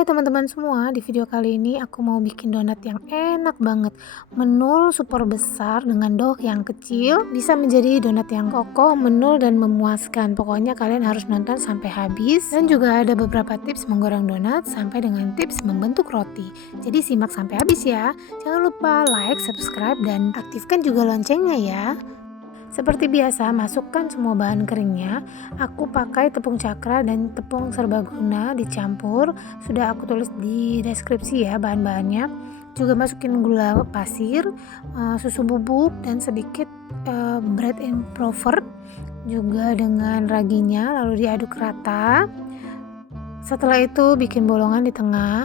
Hai teman-teman semua, di video kali ini aku mau bikin donat yang enak banget. Menul super besar dengan dough yang kecil bisa menjadi donat yang kokoh, menul dan memuaskan. Pokoknya kalian harus nonton sampai habis. Dan juga ada beberapa tips menggoreng donat sampai dengan tips membentuk roti. Jadi simak sampai habis ya. Jangan lupa like, subscribe dan aktifkan juga loncengnya ya. Seperti biasa, masukkan semua bahan keringnya. Aku pakai tepung cakra dan tepung serbaguna dicampur. Sudah aku tulis di deskripsi ya bahan-bahannya. Juga masukin gula pasir, susu bubuk dan sedikit bread improver juga dengan raginya, lalu diaduk rata. Setelah itu bikin bolongan di tengah.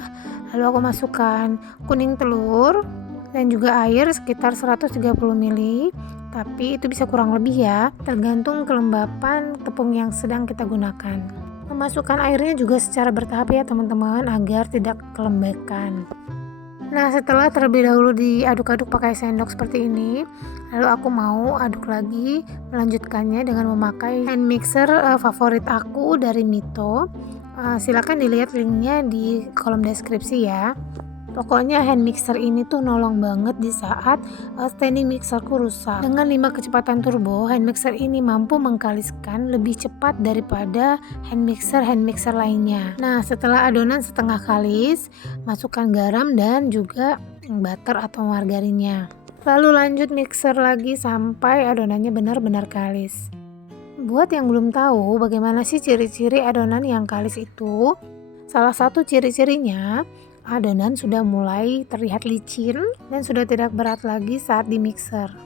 Lalu aku masukkan kuning telur dan juga air sekitar 130 ml, tapi itu bisa kurang lebih ya, tergantung kelembapan tepung yang sedang kita gunakan. Memasukkan airnya juga secara bertahap ya teman-teman, agar tidak kelembekan. Nah, setelah terlebih dahulu diaduk-aduk pakai sendok seperti ini, lalu aku mau aduk lagi, melanjutkannya dengan memakai hand mixer favorit aku dari Mito. Silakan dilihat linknya di kolom deskripsi ya. Pokoknya hand mixer ini tuh nolong banget di saat standing mixerku rusak. Dengan 5 kecepatan turbo, hand mixer ini mampu mengkaliskan lebih cepat daripada hand mixer lainnya. Nah, setelah adonan setengah kalis, masukkan garam dan juga butter atau margarinnya. Lalu lanjut mixer lagi sampai adonannya benar-benar kalis. Buat yang belum tahu bagaimana sih ciri-ciri adonan yang kalis itu, salah satu ciri-cirinya adonan sudah mulai terlihat licin dan sudah tidak berat lagi saat di mixer.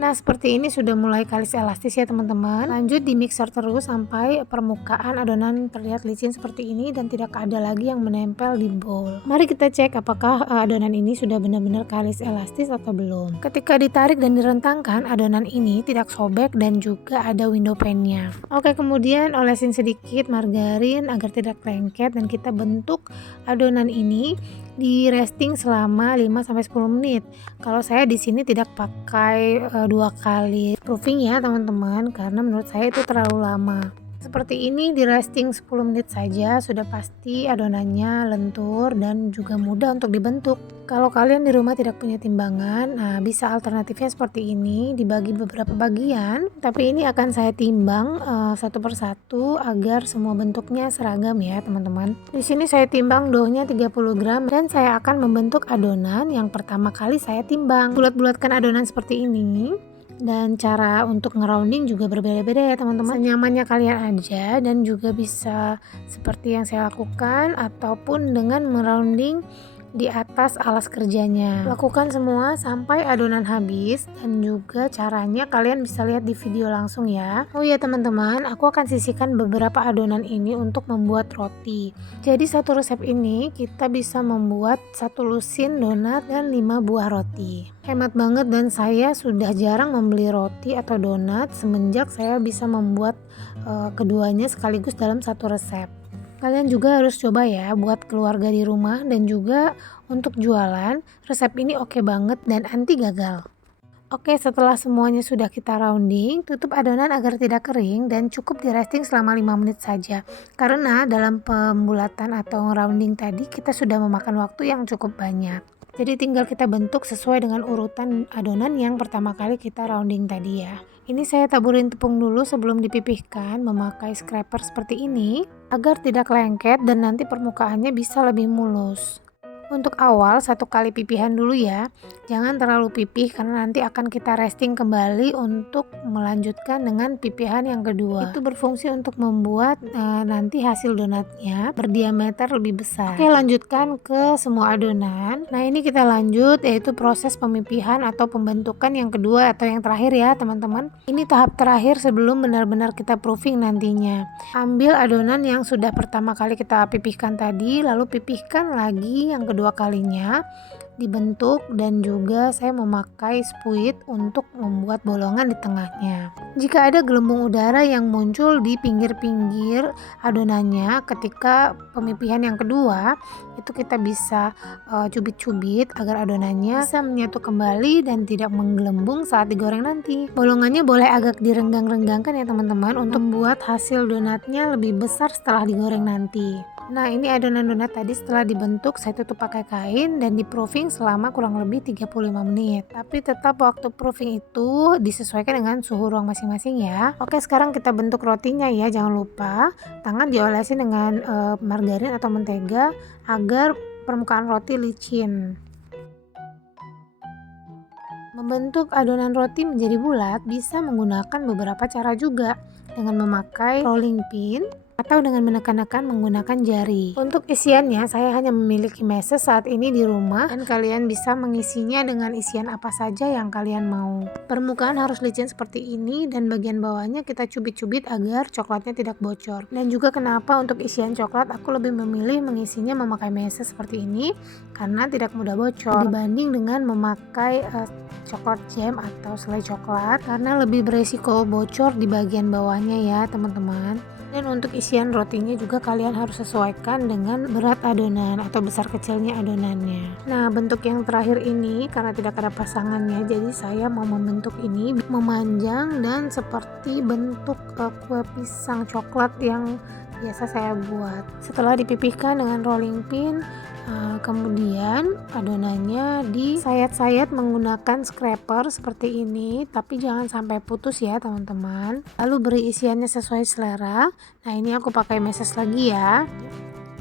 Nah, seperti ini sudah mulai kalis elastis ya teman-teman. Lanjut di mixer terus sampai permukaan adonan terlihat licin seperti ini dan tidak ada lagi yang menempel di bowl. Mari kita cek apakah adonan ini sudah benar-benar kalis elastis atau belum. Ketika ditarik dan direntangkan, adonan ini tidak sobek dan juga ada window pane-nya. Oke, kemudian olesin sedikit margarin agar tidak lengket dan kita bentuk adonan ini di resting selama 5-10 menit. Kalau saya di sini tidak pakai 2 kali proofing ya teman-teman, karena menurut saya itu terlalu lama. Seperti ini di resting 10 menit saja sudah pasti adonannya lentur dan juga mudah untuk dibentuk. Kalau kalian di rumah tidak punya timbangan, nah bisa alternatifnya seperti ini, dibagi beberapa bagian, tapi ini akan saya timbang satu persatu agar semua bentuknya seragam ya teman-teman. Di sini saya timbang doughnya 30 gram dan saya akan membentuk adonan yang pertama kali saya timbang. Bulat-bulatkan adonan seperti ini. Dan cara untuk ngerounding juga berbeda-beda ya teman-teman, senyamannya kalian aja, dan juga bisa seperti yang saya lakukan ataupun dengan merounding di atas alas kerjanya. Lakukan semua sampai adonan habis, dan juga caranya kalian bisa lihat di video langsung ya. Oh ya teman-teman, aku akan sisihkan beberapa adonan ini untuk membuat roti. Jadi satu resep ini kita bisa membuat 1 lusin donat dan 5 buah roti. Hemat banget, dan saya sudah jarang membeli roti atau donat semenjak saya bisa membuat keduanya sekaligus dalam satu resep. Kalian juga harus coba ya buat keluarga di rumah, dan juga untuk jualan, resep ini oke banget dan anti gagal. Oke, setelah semuanya sudah kita rounding, tutup adonan agar tidak kering dan cukup di resting selama 5 menit saja. Karena dalam pembulatan atau rounding tadi kita sudah memakan waktu yang cukup banyak. Jadi tinggal kita bentuk sesuai dengan urutan adonan yang pertama kali kita rounding tadi ya. Ini saya taburin tepung dulu sebelum dipipihkan memakai scraper seperti ini agar tidak lengket dan nanti permukaannya bisa lebih mulus. Untuk awal 1 kali pipihan dulu ya, jangan terlalu pipih karena nanti akan kita resting kembali untuk melanjutkan dengan pipihan yang kedua. Itu berfungsi untuk membuat nanti hasil donatnya berdiameter lebih besar. Oke, lanjutkan ke semua adonan. Nah, ini kita lanjut yaitu proses pemipihan atau pembentukan yang kedua atau yang terakhir ya teman-teman. Ini tahap terakhir sebelum benar-benar kita proofing nantinya. Ambil adonan yang sudah pertama kali kita pipihkan tadi, lalu pipihkan lagi yang kedua kalinya, dibentuk, dan juga saya memakai spuit untuk membuat bolongan di tengahnya. Jika ada gelembung udara yang muncul di pinggir-pinggir adonannya ketika pemipihan yang kedua, itu kita bisa cubit-cubit agar adonannya bisa menyatu kembali dan tidak menggelembung saat digoreng nanti. Bolongannya boleh agak direnggang-renggangkan ya teman-teman untuk membuat hasil donatnya lebih besar setelah digoreng nanti. Nah, ini adonan donat tadi setelah dibentuk saya tutup pakai kain dan di proofing selama kurang lebih 35 menit. Tapi tetap waktu proofing itu disesuaikan dengan suhu ruang masing-masing ya. Oke, sekarang kita bentuk rotinya ya. Jangan lupa tangan diolesi dengan margarin atau mentega agar permukaan roti licin. Membentuk adonan roti menjadi bulat bisa menggunakan beberapa cara juga, dengan memakai rolling pin atau dengan menekan-nekan menggunakan jari. Untuk isiannya saya hanya memiliki meses saat ini di rumah dan kalian bisa mengisinya dengan isian apa saja yang kalian mau. Permukaan harus licin seperti ini dan bagian bawahnya kita cubit-cubit agar coklatnya tidak bocor. Dan juga kenapa untuk isian coklat aku lebih memilih mengisinya memakai meses seperti ini karena tidak mudah bocor dibanding dengan memakai coklat jam atau selai coklat karena lebih beresiko bocor di bagian bawahnya ya teman-teman. Dan untuk isian rotinya juga kalian harus sesuaikan dengan berat adonan atau besar kecilnya adonannya. Nah, bentuk yang terakhir ini karena tidak ada pasangannya, jadi saya mau membentuk ini memanjang dan seperti bentuk kue pisang coklat yang biasa saya buat. Setelah dipipihkan dengan rolling pin, kemudian adonannya disayat-sayat menggunakan scraper seperti ini, tapi jangan sampai putus ya teman-teman. Lalu beri isiannya sesuai selera. Nah, ini aku pakai meses lagi ya.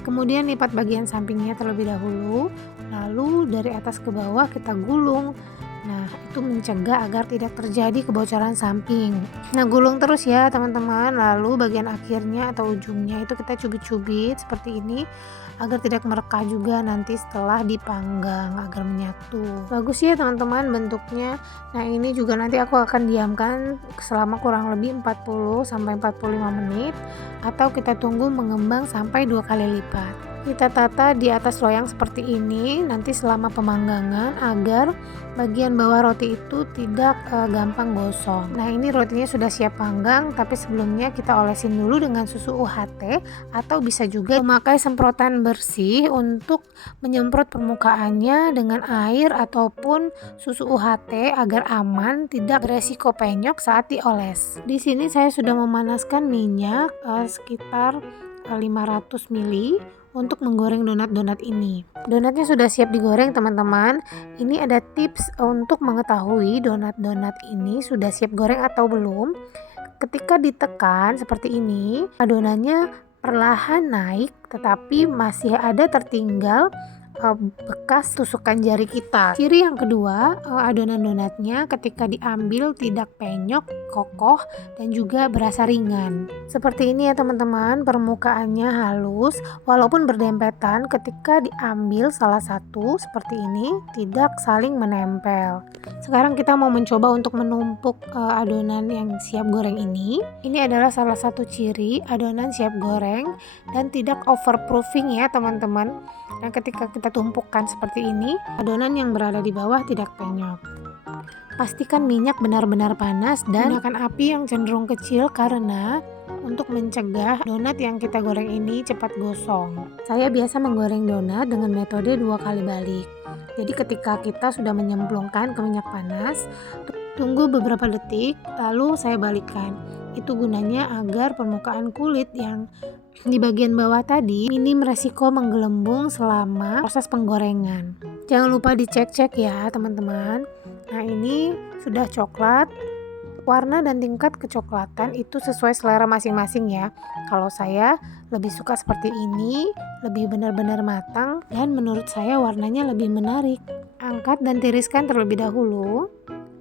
Kemudian lipat bagian sampingnya terlebih dahulu, lalu dari atas ke bawah kita gulung. Nah, itu mencegah agar tidak terjadi kebocoran samping. Nah, gulung terus ya teman-teman. Lalu bagian akhirnya atau ujungnya itu kita cubit-cubit seperti ini agar tidak merekah juga nanti setelah dipanggang agar menyatu. Bagus ya teman-teman bentuknya. Nah, ini juga nanti aku akan diamkan selama kurang lebih 40 sampai 45 menit atau kita tunggu mengembang sampai 2 kali lipat. Kita tata di atas loyang seperti ini nanti selama pemanggangan agar bagian bawah roti itu tidak gampang gosong. Nah, ini rotinya sudah siap panggang, tapi sebelumnya kita olesin dulu dengan susu UHT atau bisa juga memakai semprotan bersih untuk menyemprot permukaannya dengan air ataupun susu UHT agar aman, tidak beresiko penyok saat dioles. Di sini saya sudah memanaskan minyak sekitar 500 ml untuk menggoreng donat-donat ini. Donatnya sudah siap digoreng teman-teman. Ini ada tips untuk mengetahui donat-donat ini sudah siap goreng atau belum. Ketika ditekan seperti ini, adonannya perlahan naik tetapi masih ada tertinggal bekas tusukan jari kita. Ciri yang kedua, adonan donatnya ketika diambil tidak penyok, kokoh, dan juga berasa ringan. Seperti ini ya teman-teman, permukaannya halus walaupun berdempetan. Ketika diambil salah satu seperti ini tidak saling menempel. Sekarang kita mau mencoba untuk menumpuk adonan yang siap goreng ini. Ini adalah salah satu ciri adonan siap goreng dan tidak overproofing ya teman-teman. Nah, ketika kita tumpukkan seperti ini, adonan yang berada di bawah tidak penyok. Pastikan minyak benar-benar panas dan gunakan api yang cenderung kecil karena untuk mencegah donat yang kita goreng ini cepat gosong. Saya biasa menggoreng donat dengan metode 2 kali balik. Jadi ketika kita sudah menyemplungkan ke minyak panas, tunggu beberapa detik lalu saya balikkan. Itu gunanya agar permukaan kulit yang di bagian bawah tadi minim resiko menggelembung selama proses penggorengan. Jangan lupa dicek-cek ya teman-teman. Nah, ini sudah coklat. Warna dan tingkat kecoklatan itu sesuai selera masing-masing ya. Kalau saya lebih suka seperti ini, lebih benar-benar matang dan menurut saya warnanya lebih menarik. Angkat dan tiriskan terlebih dahulu.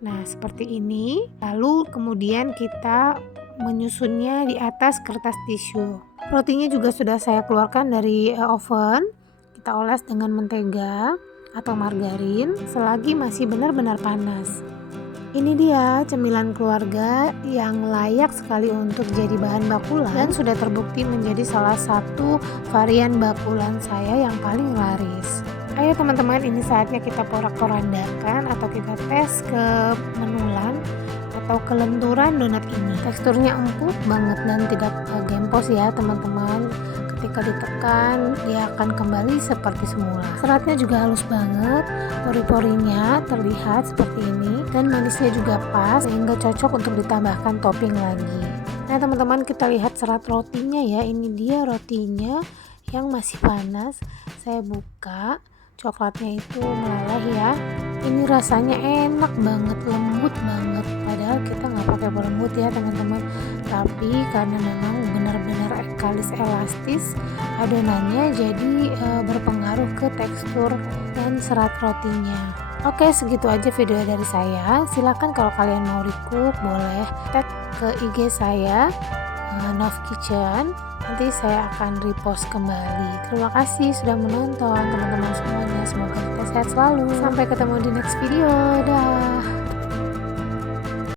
Nah, seperti ini. Lalu kemudian kita menyusunnya di atas kertas tisu. Rotinya juga sudah saya keluarkan dari oven. Kita oles dengan mentega atau margarin selagi masih benar-benar panas. Ini dia cemilan keluarga yang layak sekali untuk jadi bahan bakulan dan sudah terbukti menjadi salah satu varian bakulan saya yang paling laris. Ayo teman-teman, ini saatnya kita porak-porandakan atau kita tes kemenulan atau kelenturan donat ini. Teksturnya empuk banget dan tidak gempos ya teman-teman. Ketika ditekan dia akan kembali seperti semula. Seratnya juga halus banget, pori-porinya terlihat seperti ini dan manisnya juga pas sehingga cocok untuk ditambahkan topping lagi. Nah teman-teman, kita lihat serat rotinya ya. Ini dia rotinya yang masih panas. Saya buka, coklatnya itu meleleh ya. Ini rasanya enak banget, lembut banget, padahal kita nggak pakai pelembut ya teman-teman, tapi karena memang benar-benar kalis elastis adonannya, jadi berpengaruh ke tekstur dan serat rotinya. Oke, segitu aja video dari saya. Silahkan kalau kalian mau recook boleh tag ke IG saya, Nov Kitchen. Nanti saya akan repost kembali. Terima kasih sudah menonton teman-teman semuanya. Semoga kita sehat selalu. Sampai ketemu di next video. Dah.